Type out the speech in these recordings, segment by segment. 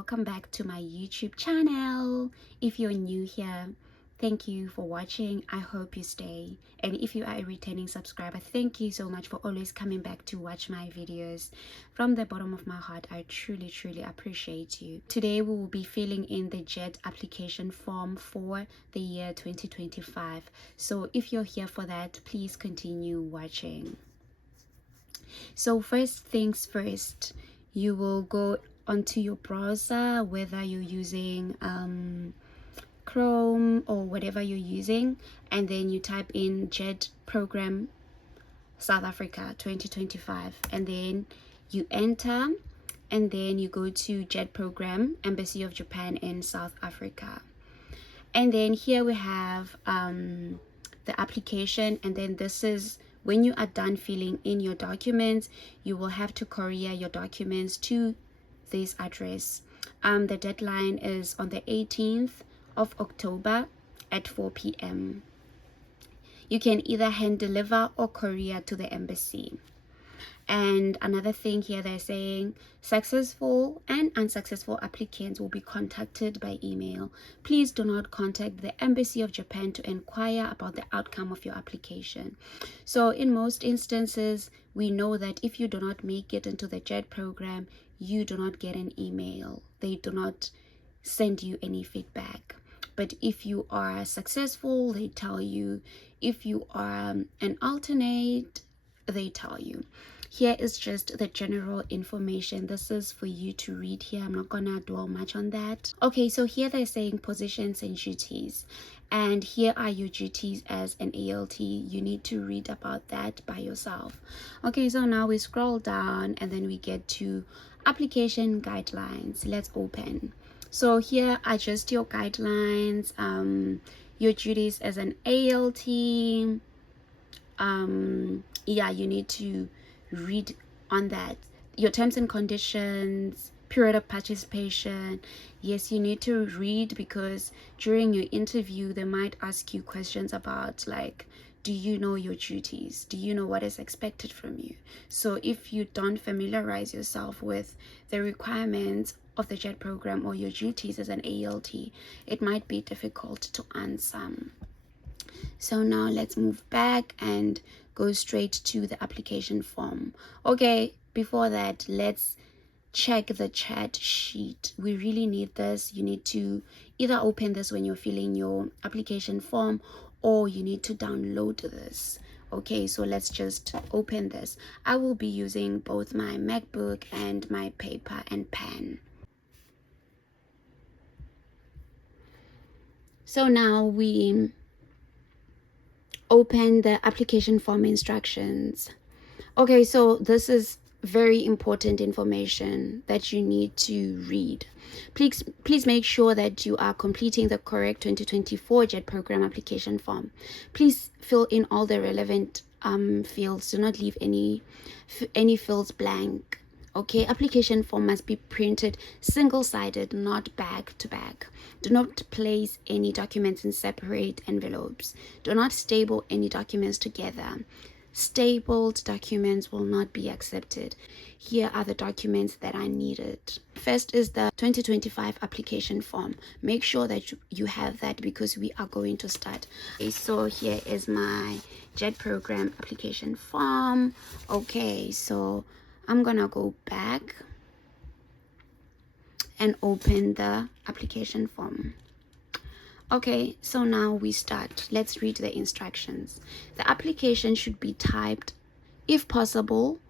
welcome back to my YouTube channel. If you're new here, thank you for watching. I hope you stay, and if you are a returning subscriber, thank you so much for always coming back to watch my videos. From the bottom of my heart, I truly appreciate you. Today we will be filling in the JET application form for the year 2025. So if you're here for that, please continue watching. So first things first, you will go onto your browser, whether you're using Chrome or whatever you're using, and then you type in JET program South Africa 2025, and then you enter, and then you go to JET program Embassy of Japan in South Africa. And then here we have the application, and then this is when you are done filling in your documents, you will have to courier your documents to this address. The deadline is on the 18th of October at 4 p.m. You can either hand deliver or courier to the embassy. And another thing here, they're saying successful and unsuccessful applicants will be contacted by email. Please do not contact the Embassy of Japan to inquire about the outcome of your application. So in most instances, we know that if you do not make it into the JET program, you do not get an email. They do not send you any feedback. But if you are successful, they tell you. If you are an alternate, they tell you. Here is just the general information. This is for you to read here. I'm not gonna dwell much on that. Okay, so here they're saying positions and duties, and here are your duties as an ALT. You need to read about that by yourself. Okay, so now we scroll down and then we get to application guidelines. Let's open. So here are just your guidelines, your duties as an ALT. Yeah, you need to read on that. Your terms and conditions, period of participation. Yes, you need to read, because during your interview they might ask you questions about, like, do you know your duties? Do you know what is expected from you? So if you don't familiarize yourself with the requirements of the JET program or your duties as an ALT, it might be difficult to answer. So now let's move back and go straight to the application form. Okay, before that, let's check the chat sheet. We really need this. You need to either open this when you're filling your application form, or you need to download this. Okay, so let's just open this. I will be using both my MacBook and my paper and pen. So now we open the application form instructions. Okay, so this is very important information that you need to read. Please make sure that you are completing the correct 2024 JET program application form. Please fill in all the relevant fields. Do not leave any fields blank. Okay, application form must be printed single-sided, not back to back. Do not place any documents in separate envelopes. Do not staple any documents together. Stapled documents will not be accepted. Here are the documents that are needed. First is the 2025 application form. Make sure that you have that, because we are going to start. Okay, so here is my JET program application form. Okay, so I'm gonna go back and open the application form. Okay, so now we start. Let's read the instructions. The application should be typed, if possible,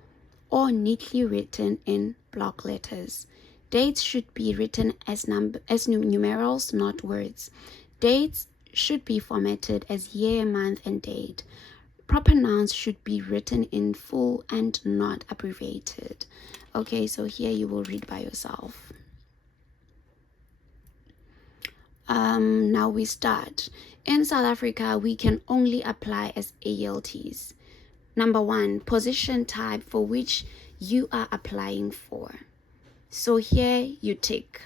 or neatly written in block letters. Dates should be written as numerals, not words. Dates should be formatted as year, month, and date. Proper nouns should be written in full and not abbreviated. Okay, so here you will read by yourself. Now we start. In South Africa, we can only apply as ALTs. Number 1, position type for which you are applying for. So here you tick.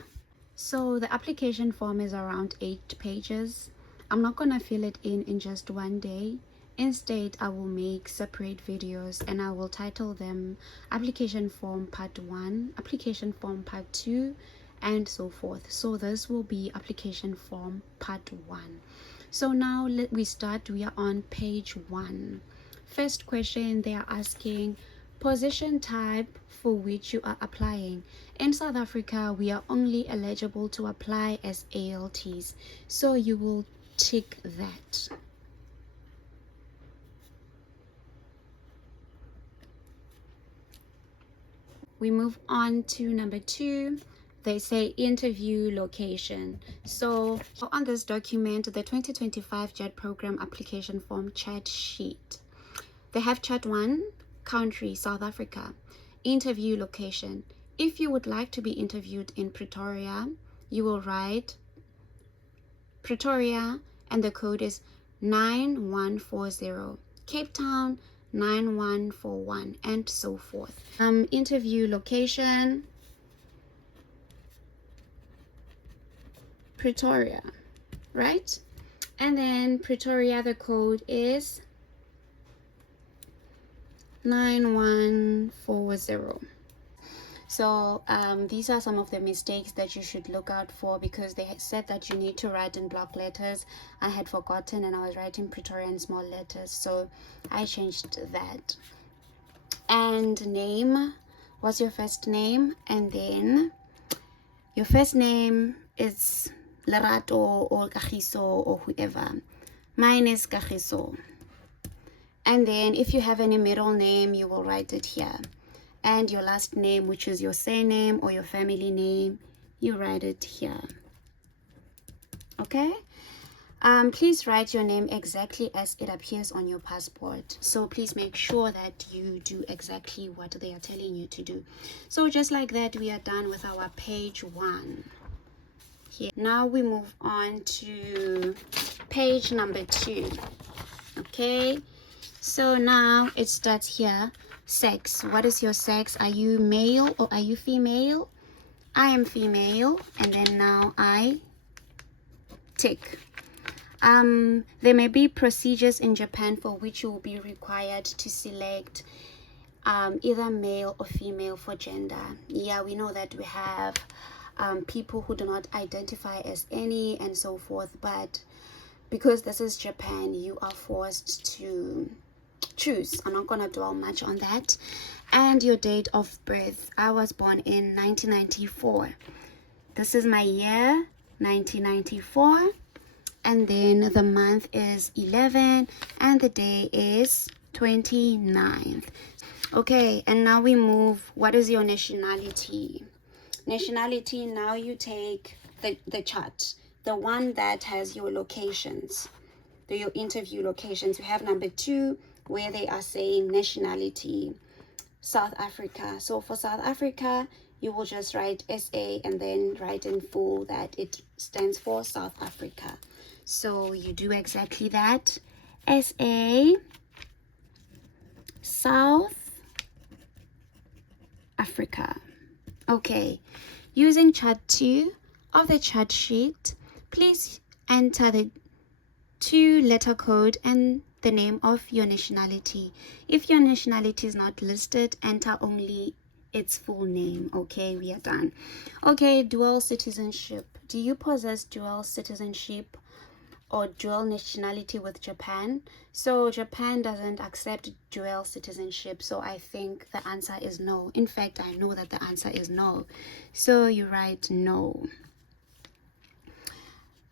So the application form is around 8 pages. I'm not gonna fill it in just one day. Instead, I will make separate videos and I will title them application form part 1, application form part 2, and so forth. So this will be application form part 1. So now we start. We are on page 1. First question, they are asking position type for which you are applying. In South Africa, we are only eligible to apply as ALTs, so you will tick that. We move on to number 2. They say interview location. So on this document, the 2025 JET program application form chat sheet, they have chat 1, country, South Africa, interview location. If you would like to be interviewed in Pretoria, you will write Pretoria and the code is 9140. Cape Town 9141, and so forth. Interview location, Pretoria, right? And then Pretoria, the code is 9140. So these are some of the mistakes that you should look out for, because they had said that you need to write in block letters. I had forgotten and I was writing Pretoria in small letters, so I changed that. And name, what's your first name? And then your first name is Lerato or Kagiso or whoever. Mine is Kagiso. And then if you have any middle name, you will write it here. And your last name, which is your surname or your family name, you write it here. Okay? Please write your name exactly as it appears on your passport. So please make sure that you do exactly what they are telling you to do. So just like that, we are done with our page 1. Here. Now we move on to page number 2. Okay? So now it starts here. Sex. What is your sex? Are you male or are you female? I am female, and then now I tick. There may be procedures in Japan for which you will be required to select either male or female for gender. Yeah, we know that we have people who do not identify as any and so forth, but because this is Japan, you are forced to choose. I'm not gonna dwell much on that. And your date of birth. I was born in 1994. This is my year, 1994. And then the month is 11 and the day is 29th. Okay, and now we move. What is your nationality? Nationality, now you take the chart, the one that has your locations, your interview locations. You have number 2, where they are saying nationality, South Africa. So for South Africa, you will just write SA and then write in full that it stands for South Africa. So you do exactly that. SA, South Africa. Okay, using chart 2 of the chart sheet, please enter the 2-letter code and the name of your nationality. If your nationality is not listed, enter only its full name. Okay, we are done. Okay, dual citizenship. Do you possess dual citizenship or dual nationality with Japan? So Japan doesn't accept dual citizenship, so I think the answer is no. In fact, I know that the answer is no, so you write no.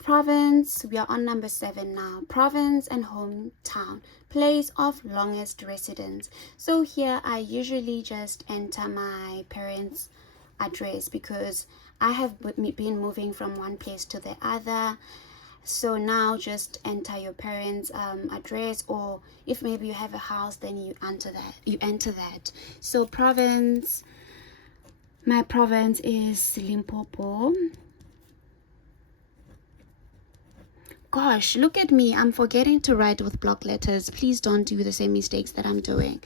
Province, we are on number 7 now. Province and hometown, place of longest residence. So here I usually just enter my parents' address because I have been moving from one place to the other. So now just enter your parents' address, or if maybe you have a house, then you enter that. So province, my province is Limpopo. Gosh, look at me, I'm forgetting to write with block letters. Please don't do the same mistakes that I'm doing.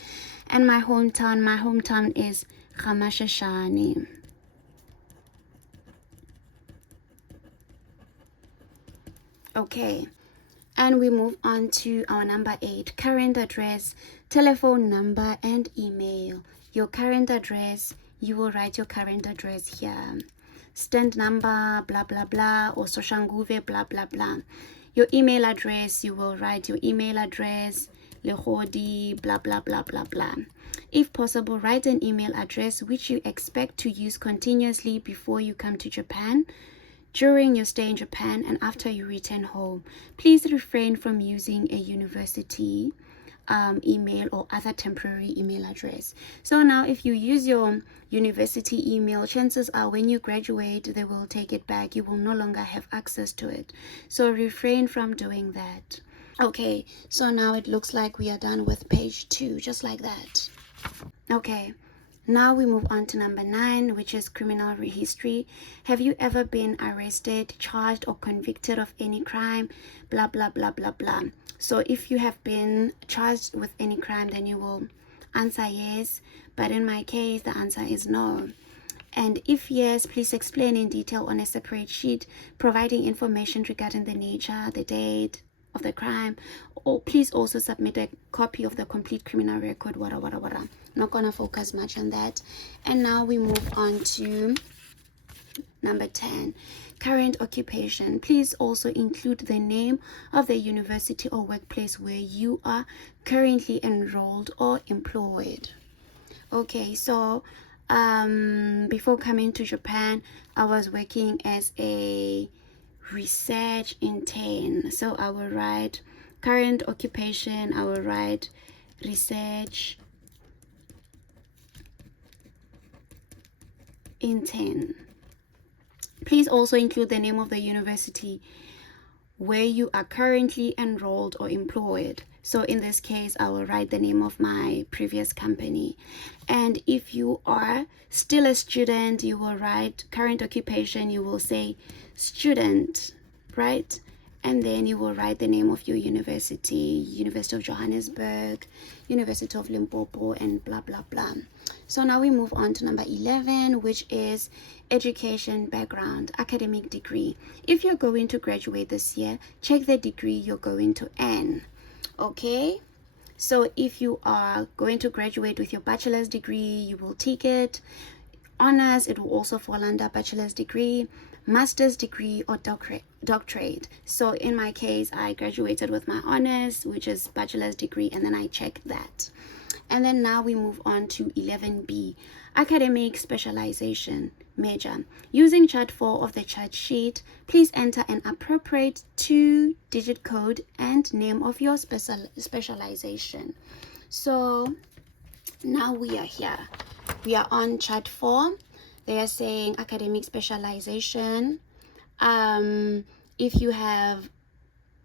And my hometown is Gamashashane. Okay, and we move on to our number 8, current address, telephone number and email. Your current address, you will write your current address here. stand number, blah, blah, blah, or Soshanguve, blah, blah, blah. Your email address, you will write your email address, Lehodi, blah, blah, blah, blah, blah. If possible, write an email address which you expect to use continuously before you come to Japan, during your stay in Japan, and after you return home. Please refrain from using a university email or other temporary email address. So now if you use your university email, chances are when you graduate they will take it back. You will no longer have access to it, so refrain from doing that. Okay, so now it looks like we are done with page 2, just like that. Okay, now we move on to number 9, which is criminal history. Have you ever been arrested, charged, or convicted of any crime? Blah, blah, blah, blah, blah. So if you have been charged with any crime, then you will answer yes. But in my case, the answer is no. And if yes, please explain in detail on a separate sheet, providing information regarding the nature, the date of the crime. Or please also submit a copy of the complete criminal record, wada. Not gonna focus much on that. And now we move on to number 10, current occupation. Please also include the name of the university or workplace where you are currently enrolled or employed. Okay, so before coming to Japan, I was working as a research intern. So I will write current occupation, I will write research intern. Please also include the name of the university where you are currently enrolled or employed. So in this case, I will write the name of my previous company. And if you are still a student, you will write current occupation, you will say student, right? And then you will write the name of your university, University of Johannesburg, University of Limpopo, and blah, blah, blah. So now we move on to number 11, which is education background, academic degree. If you're going to graduate this year, check the degree you're going to earn. Okay, so if you are going to graduate with your bachelor's degree, you will tick it. Honors, it will also fall under bachelor's degree, master's degree, or doctorate. So in my case, I graduated with my honors, which is bachelor's degree, and then I checked that. And then now we move on to 11B, academic specialization major. Using chart 4 of the chart sheet, please enter an appropriate 2-digit code and name of your specialization. So now we are here. We are on chart 4. They are saying academic specialization. If you have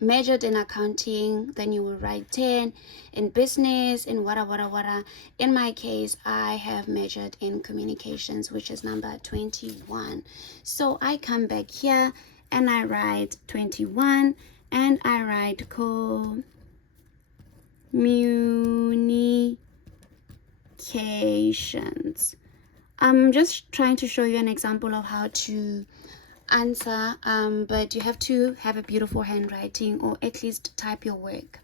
majored in accounting, then you will write 10. In business, in wada. In my case, I have majored in communications, which is number 21. So I come back here and I write 21 and I write communications. I'm just trying to show you an example of how to answer, but you have to have a beautiful handwriting, or at least type your work.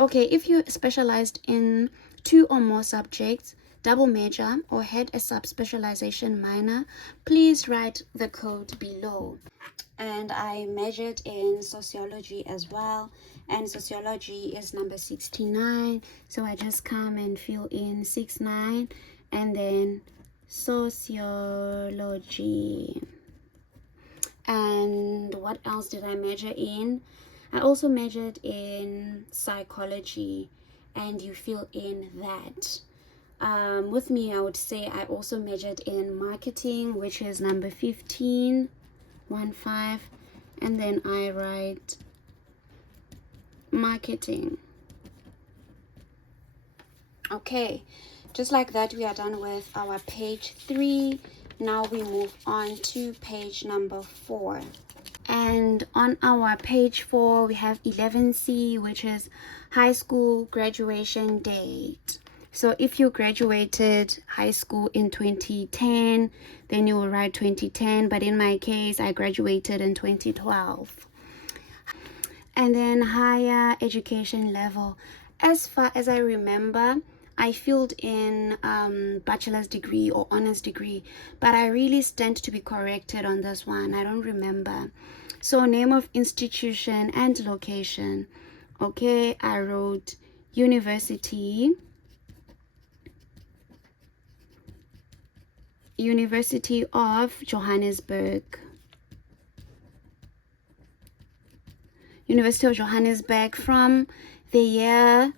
Okay, if you specialized in 2 or more subjects, double major, or had a subspecialization minor, please write the code below. And I majored in sociology as well, and sociology is number 69, so I just come and fill in 69 and then sociology. And what else did I major in? I also majored in psychology, and you fill in that. With me, I would say I also majored in marketing, which is number 15, and then I write marketing. Okay, just like that, we are done with our page 3. Now we move on to page number 4. And on our page 4, we have 11C, which is high school graduation date. So if you graduated high school in 2010, then you will write 2010. But in my case, I graduated in 2012. And then higher education level. As far as I remember, I filled in bachelor's degree or honors degree, but I really stand to be corrected on this one. I don't remember. So name of institution and location. Okay, I wrote University of Johannesburg. University of Johannesburg from the year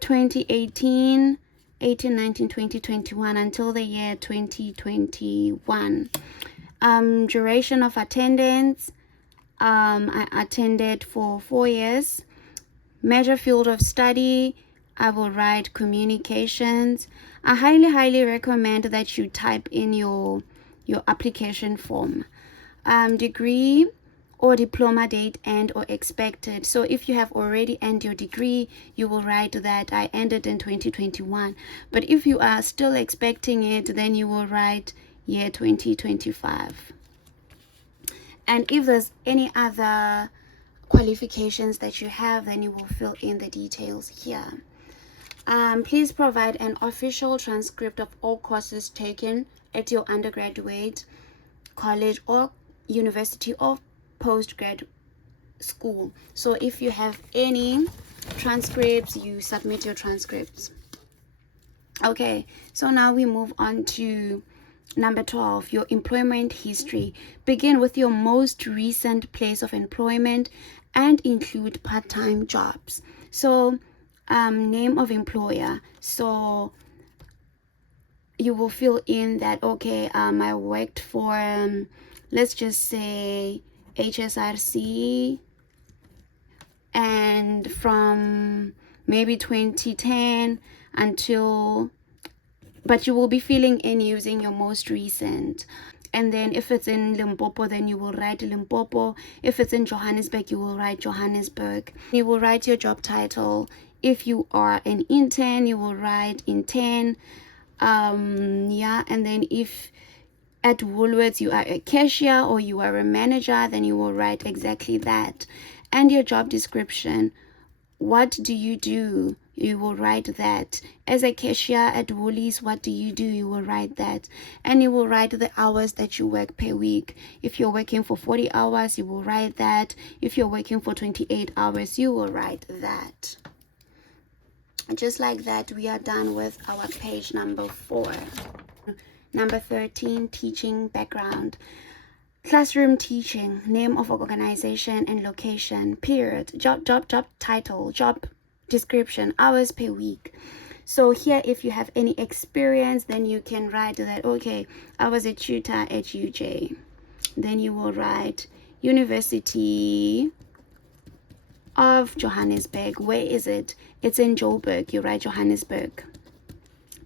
2018, 18, 19, 20, 21 until the year 2021. Duration of attendance, I attended for 4 years. Major field of study, I will write communications. I highly recommend that you type in your application form. Degree or diploma date and or expected. So if you have already ended your degree, you will write that I ended in 2021. But if you are still expecting it, then you will write year 2025. And if there's any other qualifications that you have, then you will fill in the details here. Please provide an official transcript of all courses taken at your undergraduate, college, or university or postgrad school. So if you have any transcripts, you submit your transcripts. Okay, so now we move on to number 12, your employment history. Begin with your most recent place of employment and include part-time jobs. So name of employer. So you will fill in that, okay, I worked for let's just say HSRC, and from maybe 2010 until, but you will be filling in using your most recent. And then if it's in Limpopo, then you will write Limpopo. If it's in Johannesburg, you will write Johannesburg. You will write your job title. If you are an intern, you will write intern. Yeah, and then if at Woolworths you are a cashier or you are a manager, then you will write exactly that. And your job description, what do you do? You will write that. As a cashier at Woolies, what do? You will write that. And you will write the hours that you work per week. If you're working for 40 hours, you will write that. If you're working for 28 hours, you will write that. Just like that, we are done with our page number 4. Number 13, teaching background. Classroom teaching, name of organization and location, period, job title, job description, hours per week. So here, if you have any experience, then you can write that, okay, I was a tutor at UJ. Then you will write University of Johannesburg. Where is it? It's in Joburg. You write Johannesburg.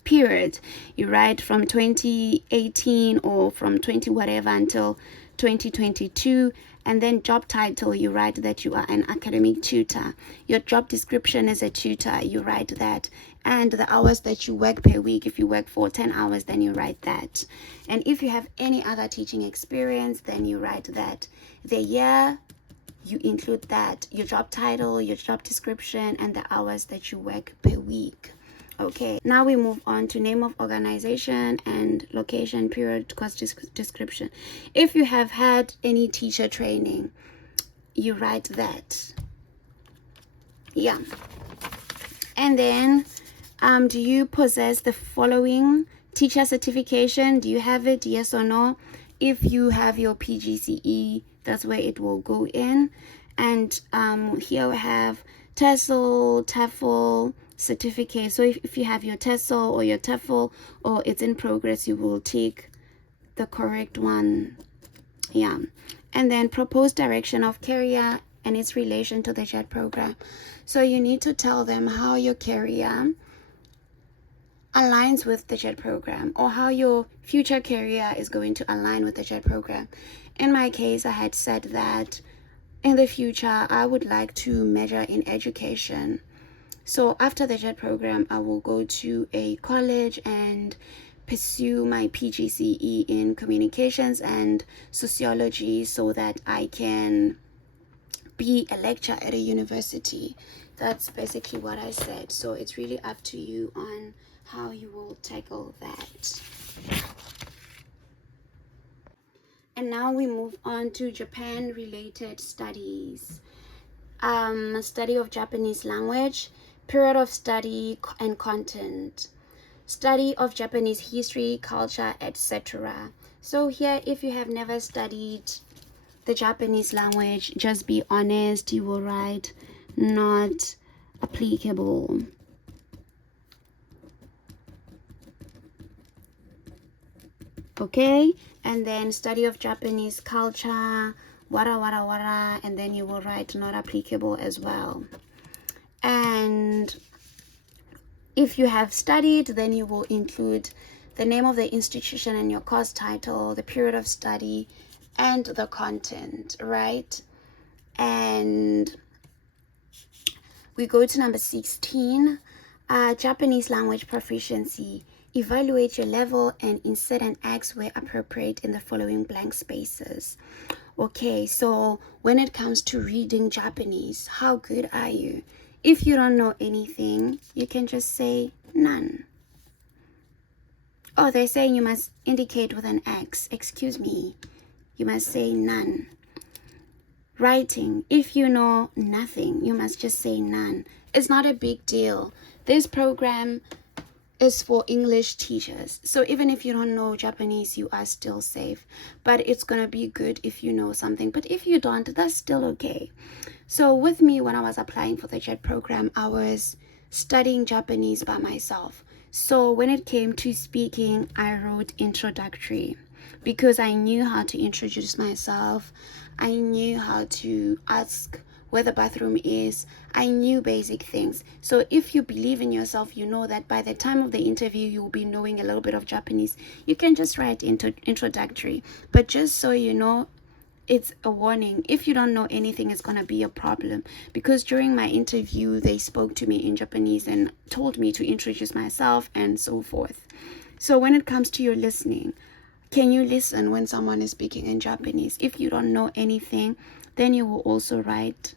Period. You write from 2018 or from 20 whatever until 2022. And then job title, you write that you are an academic tutor. Your job description is a tutor, you write that. And the hours that you work per week, if you work for 10 hours, then you write that. And if you have any other teaching experience, then you write that. The year, you include that. Your job title, your job description, and the hours that you work per week. Okay, now we move on to name of organization and location, period, course description. If you have had any teacher training, you write that. Yeah. And then, do you possess the following teacher certification? Do you have it? Yes or no? If you have your PGCE, that's where it will go in. And here we have TESOL, TEFL, certificate. So if you have your TESOL or your TEFL or it's in progress, you will take the correct one. Yeah. And then proposed direction of career and its relation to the JET program. So you need to tell them how your career aligns with the JET program, or how your future career is going to align with the JET program. In my case, I had said that in the future I would like to major in education. So after the JET program, I will go to a college and pursue my PGCE in communications and sociology so that I can be a lecturer at a university. that's basically what I said. So it's really up to you on how you will tackle that. And now we move on to Japan related studies. Study of Japanese language, period of study and content, study of Japanese history, culture, etc. So here, if you have never studied the Japanese language, just be honest, you will write not applicable. Okay, and then study of Japanese culture, wara, and then you will write not applicable as well. And if you have studied, then you will include the name of the institution and your course title, the period of study, and the content, right? And we go to number 16, Japanese language proficiency. Evaluate your level and insert an X where appropriate in the following blank spaces. Okay, so when it comes to reading Japanese, how good are you? If you don't know anything, you can just say none. Oh, they're saying you must indicate with an X. Excuse me. You must say none. Writing, if you know nothing, you must just say none. It's not a big deal. This program is for English teachers. So even if you don't know Japanese, you are still safe. But it's going to be good if you know something. But if you don't, that's still okay. So with me, when I was applying for the JET program, I was studying Japanese by myself. So when it came to speaking, I wrote introductory because I knew how to introduce myself. I knew how to ask where the bathroom is. I knew basic things. So if you believe in yourself, you know that by the time of the interview, you'll be knowing a little bit of Japanese. You can just write introductory. But just so you know, it's a warning. If you don't know anything, it's going to be a problem. Because during my interview, they spoke to me in Japanese and told me to introduce myself and so forth. So when it comes to your listening, can you listen when someone is speaking in Japanese? If you don't know anything, then you will also write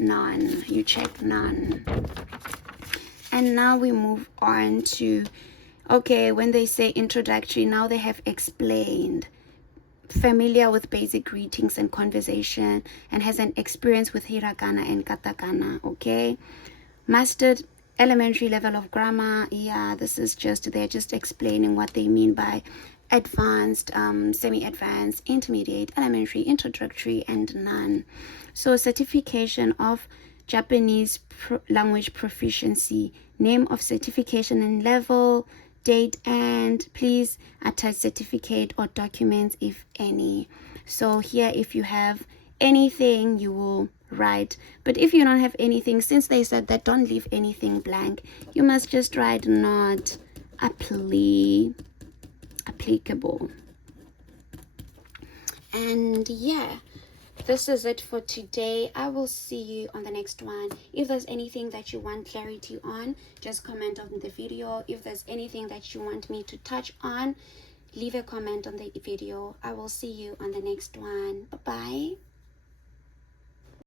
none. You check none. And now we move on to, okay, when they say introductory, now they have explained. Familiar with basic greetings and conversation and has an experience with hiragana and katakana. Okay, mastered elementary level of grammar. Yeah, this is just, they're just explaining what they mean by advanced, semi-advanced, intermediate, elementary, introductory, and none. So certification of Japanese language proficiency, name of certification and level, date, and please attach certificate or documents if any. So here, if you have anything, you will write. But if you don't have anything, since they said that don't leave anything blank, you must just write not applicable. And yeah, this is it for today. I will see you on the next one. If there's anything that you want clarity on, just comment on the video. If there's anything that you want me to touch on, leave a comment on the video. I will see you on the next one. Bye bye.